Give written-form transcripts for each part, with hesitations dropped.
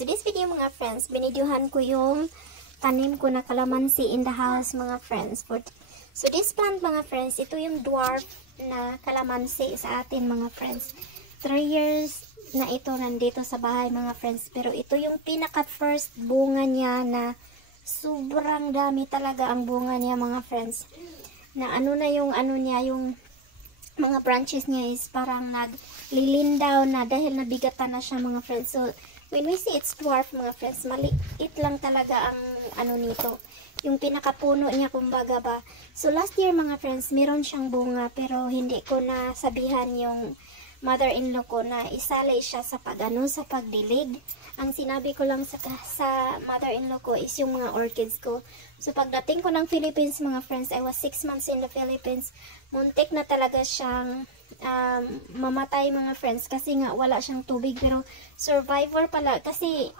today's video mga friends, binidyohan ko yung tanim ko na kalamansi in the house mga friends. So this plant mga friends, ito yung dwarf na kalamansi sa atin mga friends. 3 years na ito nandito sa bahay mga friends. Pero ito yung pinaka first bunga niya na sobrang dami talaga ang bunga niya mga friends. Na ano na yung ano niya, yung mga branches niya is parang naglilindaw na dahil nabigatan na siya mga friends. So when we see it's dwarf mga friends, maliit lang talaga ang ano nito. Yung pinakapuno niya kumbaga ba. So last year mga friends, meron siyang bunga pero hindi ko na sabihan yung mother-in-law ko na isalay siya sa sa pagdilig. Ang sinabi ko lang sa mother-in-law ko is yung mga orchids ko. So pagdating ko ng Philippines mga friends, I was 6 months in the Philippines. Muntik na talaga siyang mamatay mga friends kasi nga wala siyang tubig, pero survivor pala kasi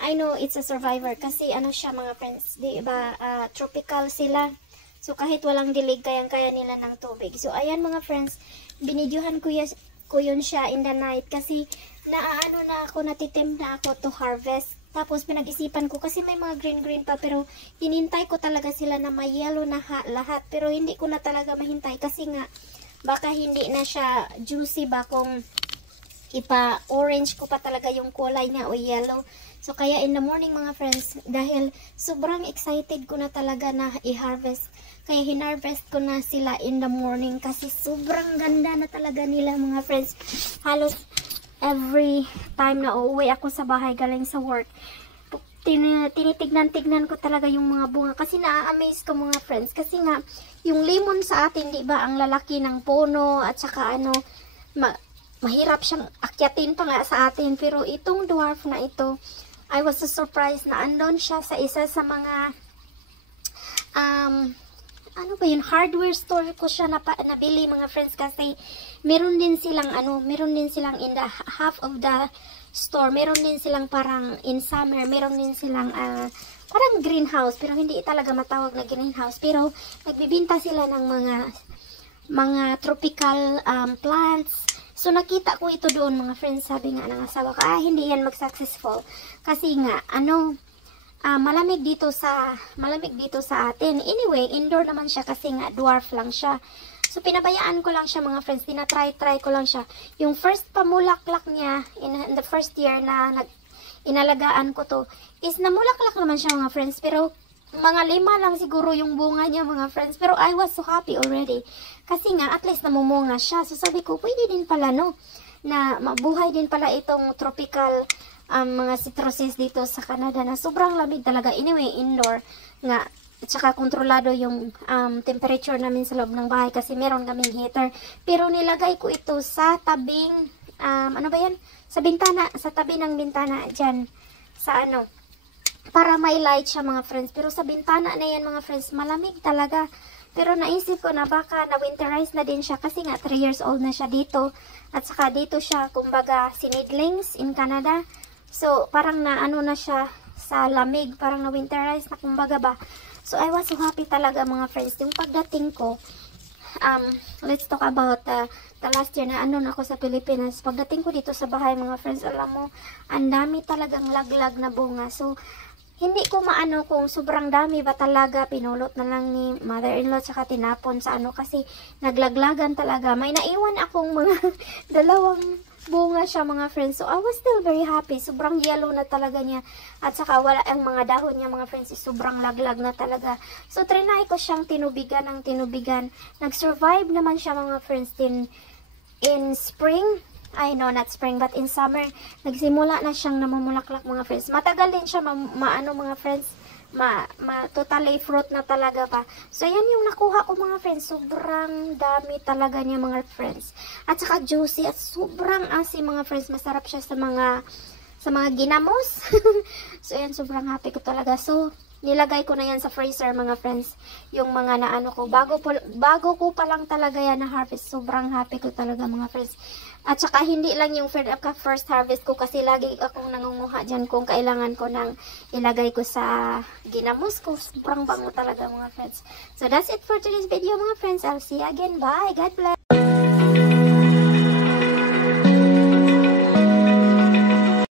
I know it's a survivor kasi ano siya mga friends, di ba, tropical sila. So kahit walang dilig, kayang-kaya nila ng tubig. So ayan mga friends, binidyohan ko yun siya in the night kasi naano na ako, natitim na ako to harvest. Tapos pinag-isipan ko kasi may mga green pa, pero hinintay ko talaga sila na may yellow na lahat, pero hindi ko na talaga mahintay kasi nga baka hindi na siya juicy ba kung ipa-orange ko pa talaga yung kulay niya o yellow. So kaya in the morning mga friends, dahil sobrang excited ko na talaga na i-harvest, kaya hinarvest ko na sila in the morning kasi sobrang ganda na talaga nila mga friends. Halos every time na uuwi ako sa bahay galing sa work, tinitignan ko talaga yung mga bunga kasi na-amaze ko mga friends kasi nga yung lemon sa atin, di ba, ang lalaki ng puno at saka ano, mahirap siyang akyatin pa nga sa atin, pero itong dwarf na ito, I was so surprised na andon siya sa isa sa mga ano ba yun, hardware store ko siya nabili mga friends kasi meron din silang in the half of the store, meron din silang parang in summer, meron din silang parang greenhouse, pero hindi talaga matawag na greenhouse, pero nagbibinta sila ng mga tropical plants. So nakita ko ito doon mga friends, sabi nga ng asawa ko, hindi yan mag-successful kasi nga malamig dito sa atin. Anyway, indoor naman siya kasi nga dwarf lang siya. So pinabayaan ko lang siya mga friends, tinatry ko lang siya. Yung first pamulaklak niya in the first year na inalagaan ko to is namulaklak naman siya mga friends, pero mga 5 lang siguro yung bunga niya mga friends, pero I was so happy already kasi nga at least namumunga siya. So sabi ko, pwede din pala no na mabuhay din pala itong tropical mga citruses dito sa Canada na sobrang lamig talaga. Anyway, indoor nga at saka kontrolado yung temperature namin sa loob ng bahay kasi meron kaming heater, pero nilagay ko ito sa tabing ano ba yan, sa bintana, sa tabi ng bintana dyan sa ano, para may light siya mga friends. Pero sa bintana na yan mga friends, malamig talaga. Pero naisip ko na baka na-winterize na din siya kasi nga 3 years old na siya dito. At saka dito siya, kumbaga, seedlings in Canada. So, parang na ano na siya sa lamig, parang na-winterize na kumbaga ba. So, I was so happy talaga mga friends. Yung pagdating ko, let's talk about the last year na andun ako sa Pilipinas. Pagdating ko dito sa bahay mga friends, alam mo, ang dami talagang laglag na bunga. So, hindi ko maano kung sobrang dami ba talaga, pinulot na lang ni mother-in-law tsaka tinapon sa ano kasi naglaglagan talaga. May naiwan akong mga 2 bunga siya mga friends. So I was still very happy. Sobrang yellow na talaga niya. At saka wala ang mga dahon niya mga friends, sobrang laglag na talaga. So trinay ko siyang tinubigan ng tinubigan. Nag-survive naman siya mga friends in spring. I know, not spring, but in summer, nagsimula na siyang namumulaklak mga friends. Matagal din siya maano mga friends, totally fruit na talaga pa. So, yan yung nakuha ko mga friends. Sobrang dami talaga niya mga friends. At saka juicy at sobrang asim mga friends. Masarap siya sa mga ginamos. So, yan, sobrang happy ko talaga. So, nilagay ko na yan sa freezer mga friends. Yung mga naano ko. Bago ko pa lang talaga yan na harvest. Sobrang happy ko talaga mga friends. At saka hindi lang yung first harvest ko kasi lagi akong nangunguha dyan kung kailangan ko nang ilagay ko sa ginamos ko. Sobrang bango talaga mga friends. So that's it for today's video mga friends. I'll see you again. Bye. God bless.